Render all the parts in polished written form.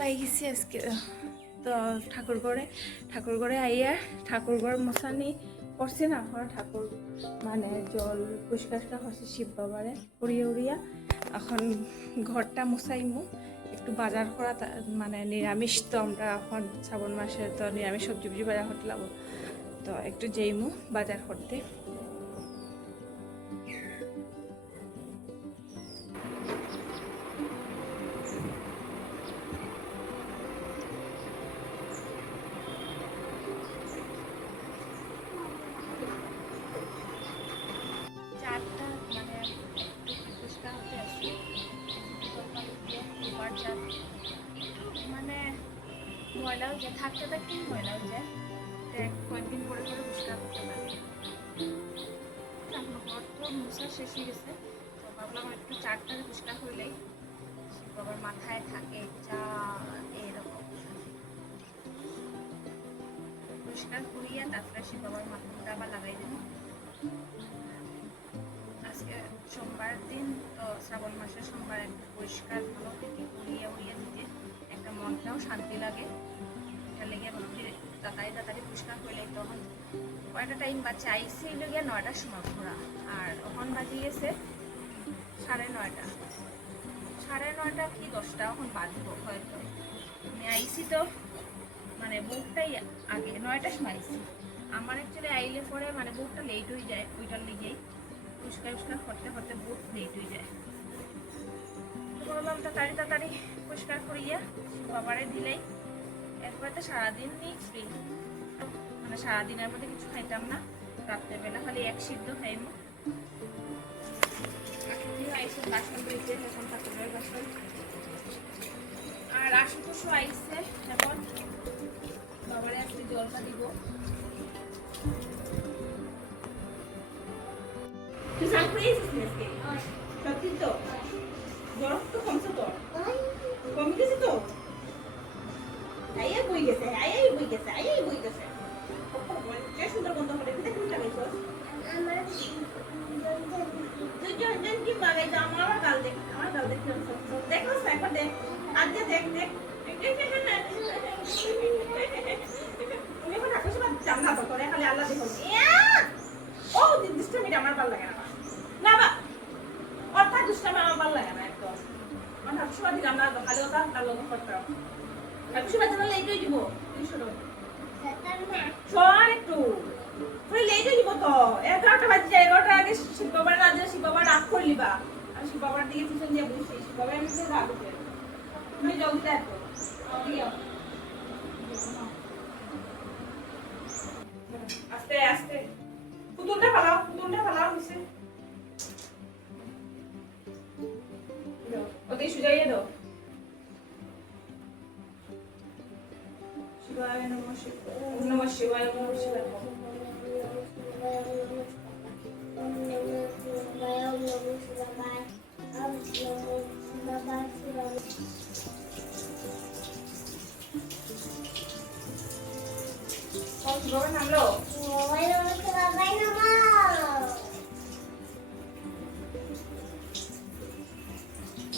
লাগিছে আজকে তো ঠাকুরঘরে আইয়া ঠাকুরঘর মশানি করছে না এখন ঠাকুর মানে জল পরিষ্কার করছে শিব বাবারে উড়িয়ে উড়িয়া এখন ঘরটা মুছাইমু একটু বাজার করা মানে নিরামিষ তো আমরা এখন শ্রাবণ মাসে তো নিরামিষ সবজি বাজার করতে লাগবো তো একটু যাইমু বাজার করতে মানে ময়লাও যায় থাকতে থাকতে ময়লাও যায় কয়েকদিন পরে পরে পরিষ্কার করতে পারি ঘর তো মোছা শেষ হয়ে গেছে তো ভাবলাম একটু চারটা পরিষ্কার করলেই বাবার মাথায় থাকে যা এরকম পরিষ্কার করিয়া তারপরে শিব বাবার মাথাটা আবার লাগাই দেবো আজকে সোমবার দিন তো শ্রাবণ মাসের সোমবার একটু পরিষ্কার ভালো থেকে উড়িয়ে উড়িয়ে দিতে একটা মনটাও শান্তি লাগে এটা লেগে ভাবছি তাড়াতাড়ি পরিষ্কার করলে তখন কয়টা টাইম বাচ্চা আইসে এলো গিয়ে 9টার সময় ঘোরা আর ওখান বাজিয়েছে 9:30 9:30 কি 10টা এখন বাজবো হয়তো আমি আইসি তো মানে বুকটাই আগে 9টার সময় আইসি আমার অ্যাকচুয়ালি আইলে পরে মানে বুকটা লেট হয়ে যায় ওইটার লেগেই পরিষ্কার করতে করতে বহুত লেট হয়ে যায় বললাম তাড়াতাড়ি পরিষ্কার করিয়া বাবারে দিলেই একবার তো সারাদিনই ফ্রি মানে সারাদিনের মধ্যে কিছু খাইতাম না রাত্রেবেলা খালি এক সিদ্ধ খাইব আইসে বাসন ধুইতে এখন ঠাকুরের বাসন আর আশুতোষ আইসে এখন বাবারে আজকে জলটা দিব তুই সাংপুরে এসেছিস আজকে সত্যি তো জ্বর তো কমছে তো কমে গেছে তো আইয়াই বই গেছে কে সুন্দর বন্ধ করে দিতে কোনটা গেছো তুই জন কি বাগাই যা আমার গাল দেখ দেখো একবার দেখ আজ দেখ তুমি এখন আকাশে জানা তো করে খালি আল্লাহ দেখো ও দুষ্টামি আমার ভালো লাগে না বা অর্থাৎ দুষ্টামি আমার ভালো লাগে না একদম আমার হাসুয়া দিলাম না তো খালি ওটা তার লোক করতে হাসুয়া দিলে লেট হয়ে যাব তুই শোনো শোন একটু তুই লেট হয়ে যাব তো 11টা বাজে 11টার আগে শিব বাবার না যে শিব বাবার রাগ করলি বা আমি শিব বাবার দিকে পিছন দিয়ে বসে শিব বাবা আমি তো রাগ করে তুমি জলদি দেখো আস্তে আস্তে পুতুলটা ফালাও নিচে ওকে সুজাইয়ে দাও শিবায় নমঃ শিবায় নামলো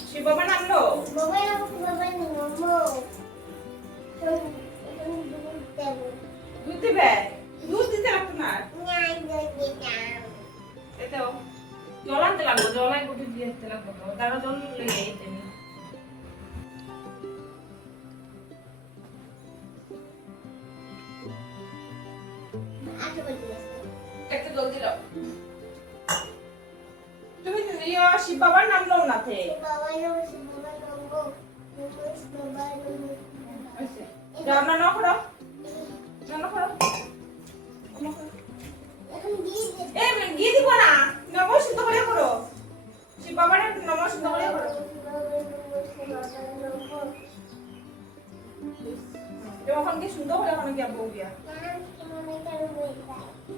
শিব বাবা নামলো দুধ দিবে দুধ দিতে লাগতো না এতেও জল আনতে লাগবো জলাই গুটি দিয়ে দিতে লাগবো তারা জল লেগে যেতে একটু জল দিল তুমি শিব বাবার নাম লো না থে রান্না না করো ঘি দিব না নমঃ সিদ্ধ করে করো শিব বাবার নমঃ সিদ্ধ করে করো যখন কি সুন্দর করে ওখানে গিয়ে বউ গিয়া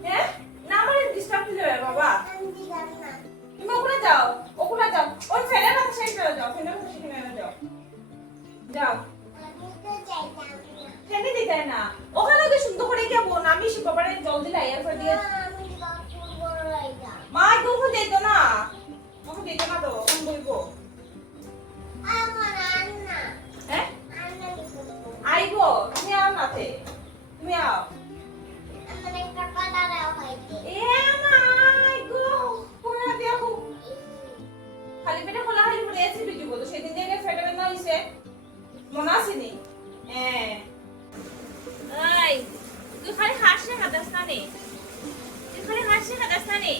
হ্যাঁ না মানে ডিস্টার্ব দিলে বাবা তুমি ওখানে যাও ওই মনে আসেনি? হ্যাঁ। এই তুই খালি হাসে খাদাস না নে, তুই খালি হাসে খাদাস না নে,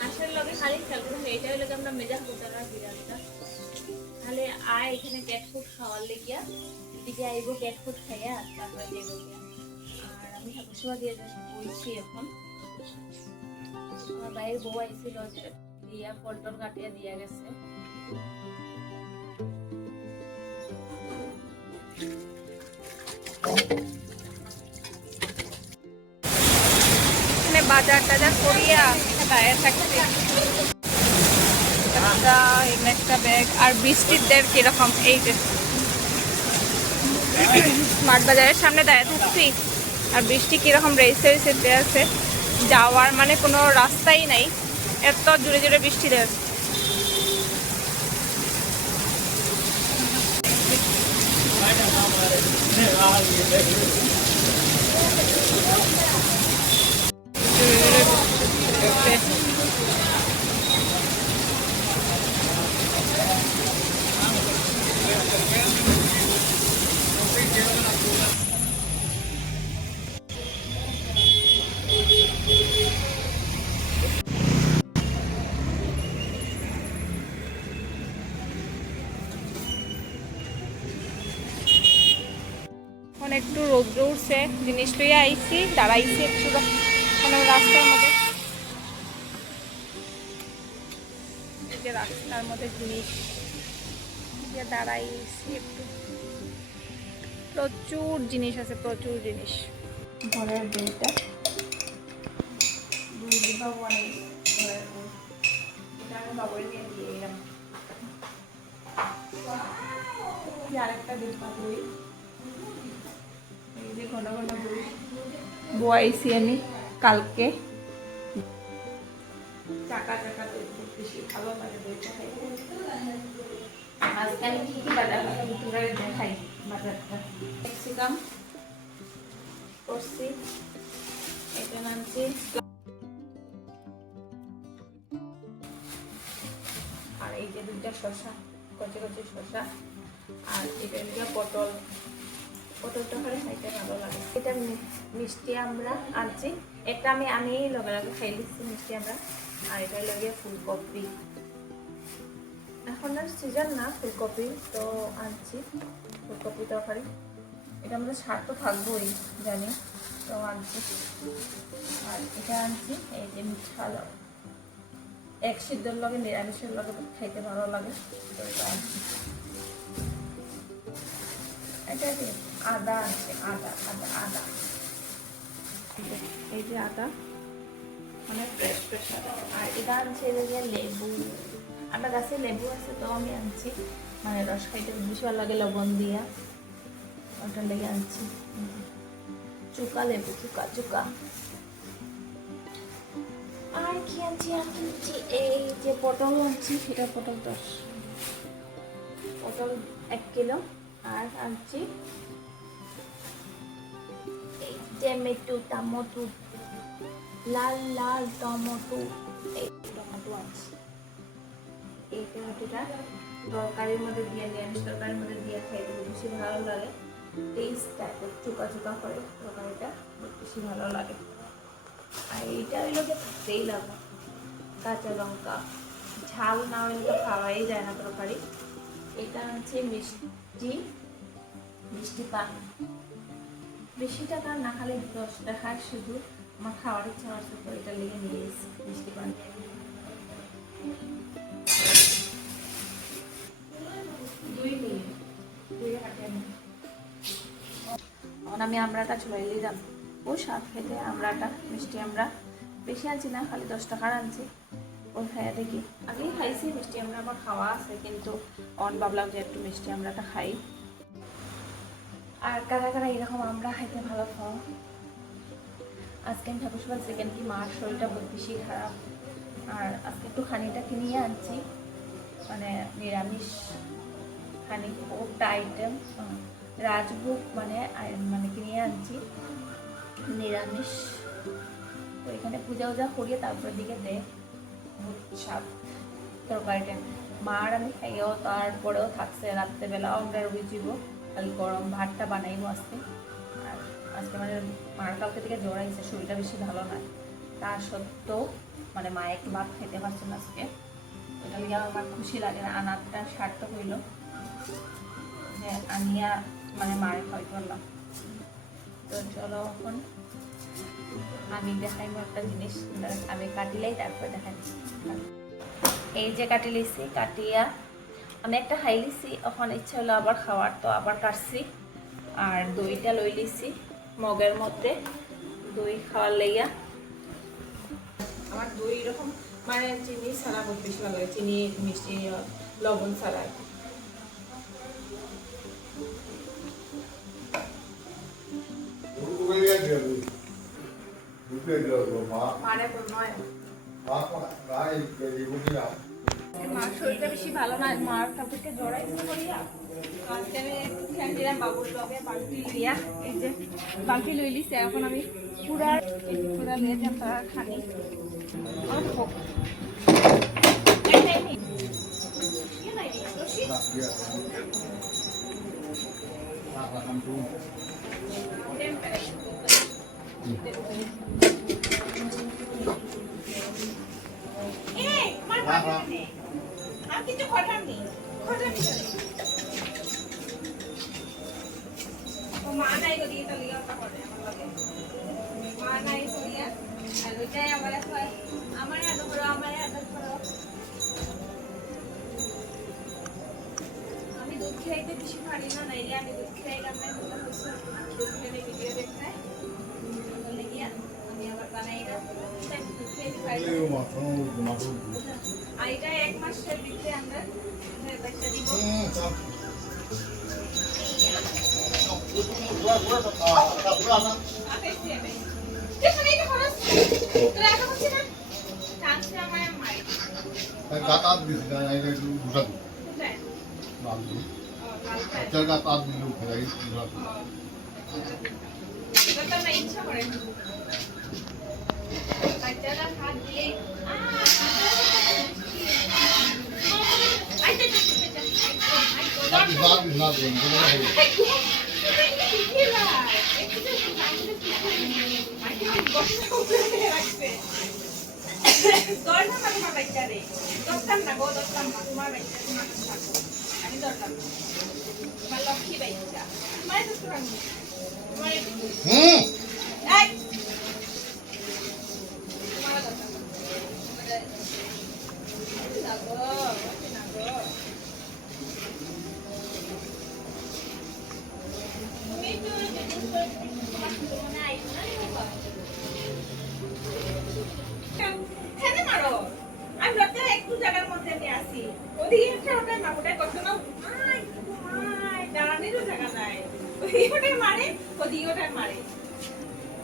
হাসের লগে খালি খেলতে থাকে। এইটাই লগে আমরা মেজাজ কোটার আর বিরাটটা তাহলে আয় এখানে ক্যাট ফুড খাওয়ার লেগিয়া দিদি আইব ক্যাট ফুড খাইয়া তারপরে যাইব গিয়া। আর আমি হাকুসুয়া দিয়ে বইছি এখন। আমার ভাইয়ের বউ আইছিল যে দিয়া ফলটল কাটিয়া দিয়া গেছে। এখানে বাজার টাজার করিয়া দাঁড়িয়ে থাকছি। একটা ব্যাগ আর বৃষ্টির দের কিরকম, এই যে স্মার্ট বাজারের সামনে দাঁড়িয়ে থাকছি আর বৃষ্টি কিরকম রেসে রেসে আছে, যাওয়ার মানে কোনো রাস্তাই নাই, এত জোরে জোরে বৃষ্টি দেয়। একটু রোদ্র উঠছে, জিনিস লইয়া আইছি, দাঁড়াইছি একটু রাস্তার মধ্যে। এই যে রাস্তার মধ্যে জিনিস দাঁড়াইছি একটু, প্রচুর জিনিস আছে, প্রচুর জিনিস। ঘরের দুইটা বাবুরে নিয়ে দিয়ে এলাম। আরেকটা ডিব্বা বই, ঘন ঘন বই বইছি আমি কালকে। চাকা চাকা বেশি ভালো লাগে বইটা খাইতে। আজকে আমি কি কি বাজার দেখাই, বাজারটা ক্যাপসিকাম করছি, এটা আনছি, আর এই যে দুইটা শসা, কচি কচি শসা, আর এটা লিখা পটল, পটলটা করে খাইতে ভালো লাগে। এটা মিষ্টি আমরা আনছি, এটা আমি লগে লগে খাই দিচ্ছি মিষ্টি আমরা। আর এটা লগে ফুলকপি, এখন আর সিজন না ফুলকপি, তো আনছি ফুলকপি তরকারি। এটা আমাদের স্বাদ তো থাকবোই জানি, তো আনছি। আর এটা আনছি এই যে মিঠা এক সিদ্ধর লগে নিরামিষের লগে খাইতে ভালো লাগে, তো এটা আনছি। এটা কি আদা আছে, আদা আদা আদা, এই যে আদা মানে ফ্রেশ ফ্রেশ আদা। আর এটা আনছে লেবু, আমার গাছে লেবু আছে, তো আমি আনছি, মানে রস খাইতে বেশি ভালো লাগে লবণ দিয়া, ওটার লেগে আনছি। চুকা লেবু, চুকা চুকা। আর কি আনছি, এই যে পটল আনছি, এটা পটল 10, পটল 1 কিলো। আর আনছি এই টমেটো, টমেটো লাল লাল টমেটো, এই টমেটো আনছি। এই টমেটোটা তরকারির মধ্যে দিয়ে, নিরামিষ তরকারির মধ্যে দিয়ে খাইতে বেশি ভালো লাগে, টেস্ট টাইপের চুকা চুকা করে তরকারিটা বেশি ভালো লাগে। আর এইটা হইলো যে থাকতেই লাগে, কাঁচা লঙ্কা, ঝাল না হইলে তো খাওয়াই যায় না তরকারি। এটা হচ্ছে মিষ্টি, মিষ্টি পান, বেশি টাকা না, খালি 10 টাকার, শুধু আমার খাওয়ার ইচ্ছা আছে, তো এটা লেগে নিয়ে এসেছি মিষ্টি পান। আমি আমরাটা চলে দিলাম, ও স্বাদ খেতে আমরাটা, মিষ্টি আমরা বেশি আনছি না, খালি 10 টাকার আনছি। ওই খাইয়া দেখি, আগেই খাইছি মিষ্টি আমরা, আমার খাওয়া আছে, কিন্তু ভাবলাম যে একটু মিষ্টি আমরাটা খাই। আর কারা কারা এরকম আমরা খাইতে ভালো খাও। আজকে আমি ঠাকুর সেকেন্ড কি মার শরীরটা বেশি খারাপ, আর আজকে একটু খানিটা কিনিয়ে আনছি, মানে নিরামিষ খানি, একটা আইটেম রাজভোগ মানে কিনিয়ে আনছি নিরামিষ। তো এখানে পূজা উজা করিয়ে তারপরে দিকে দেয় স্বাদ তরকারিটা। মার আমি খাইও, তারপরেও থাকছে, রাত্রেবেলাও আমরা রুই দিব, খালি গরম ভাতটা বানাইবো আজকে। আর আজকে মানে মার কালকে থেকে জ্বর আইছে, শরীরটা বেশি ভালো নয়, তা সত্ত্বেও মানে মা একটু ভাত খেতে পারছে না আজকে। ওটা লিগে আমার খুশি লাগে না, আনারটা সার্থক হইল যে আনিয়া মানে মারে খাইতে পারলাম। তো চলো এখন আমি দেখাইবো একটা জিনিস, আমি কাটিলেই তারপর দেখাই। এই যে কাটি লিছি, কাটিয়া আমি একটা খাই লিছি, এখন ইচ্ছা হলো আবার খাওয়ার, তো আবার কাটছি। আর দইটা লই লিছি মগের মধ্যে, দই খাওয়ার লাইয়া। আমার দই এরকম মানে চিনি ছাড়া বহুত বেশি ভালো লাগে, চিনি মিষ্টি লবণ ছাড়া। মার শরীরটা বেশি ভালো না, মার কাপড়কে জড়াইছে করিয়া আজকে আমি ফ্যান দিলাম বাবুর লগে বালতি লিয়া। এই যে বালতি লই লিছে, এখন আমি পুরা লিয়ে যাম তারা খানি। কিছু খটার নেই, মা নাই ওদিকে তো লিয়া করে আমার লাগে, মা নাই করিয়া আর ওইটাই আমার হাত করো, আমার হাত করো। আমি দুধ খাইতে বেশি পারি না, নাইলে আমি দুধ খাইলাম না, দুধ খেলে ভিডিও দেখায় গিয়া আমি আবার বানাই না, দুধ খাইতে পারি না। আর এটা 1 মাসের ভিতরে আমরা বাচ্চা দিব। ইচ্ছা করে বাচ্চারা হাত দিয়ে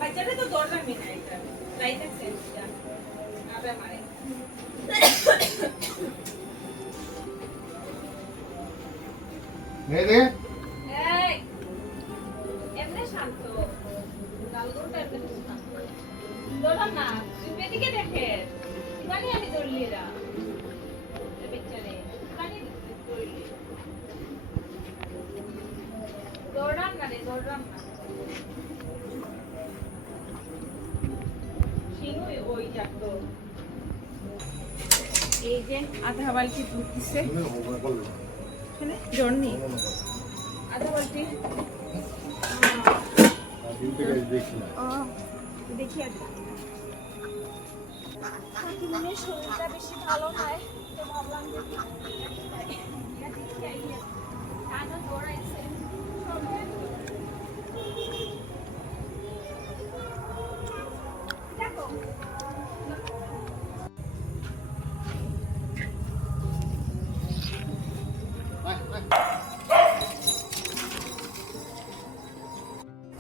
বাচ্চাটা তো দৌড় লাগবে না, এটা লাইট আছে আবার মারে। এমনি শান্ত গালগোটা এমনি শান্ত দৌড়াম না, তুমি এদিকে দেখে জানি আমি দৌড়লি এরা বেচারে জানি দৌড়লি, দৌড়াম না রে, দৌড়াম না। এই যে আধা বালতি দুধ দিচ্ছে, জ্বর নেই, আধা বালতি দেখি আর শরীরটা বেশি ভালো নয়, তো ভাবলাম দৌড়াইছে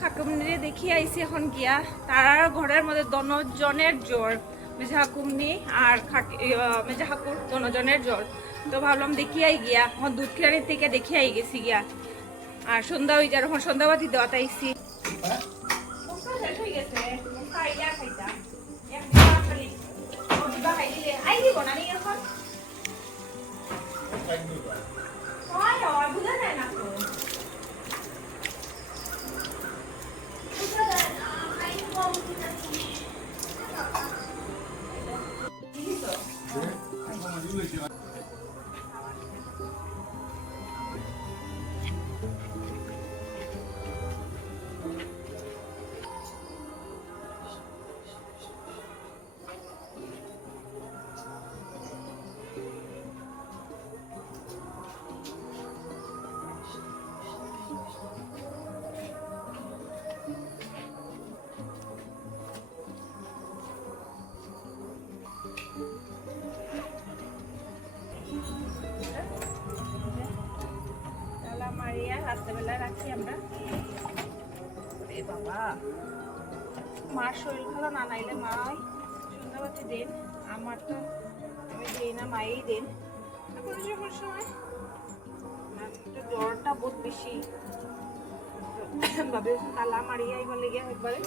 ঠাকুমনিরে দেখি আইসি এখন গিয়া, তার ঘরের মধ্যে দনজনের জ্বর, মেজাহাকুমনি আর মেজাহাকুর দনজনের জ্বর। তো ভাবলাম দেখিয়াই গিয়া, এখন দুধ কিরানির থেকে দেখিয়াই গেছি গিয়া। আর সন্ধ্যা হয়ে যায়, এখন সন্ধ্যাবাতি দেওয়া তাইছি। রাখি আমরা। এ বাবা, মার শরীর ভালো না, নাইলে মাই সন্ধ্যাবাতি দেন, আমার তো আমি দিই না, মাই দেন। কোনো সময় একটু জ্বরটা বহুত বেশি, ভাবে কালা মারিয়া এবার লেগে একবারে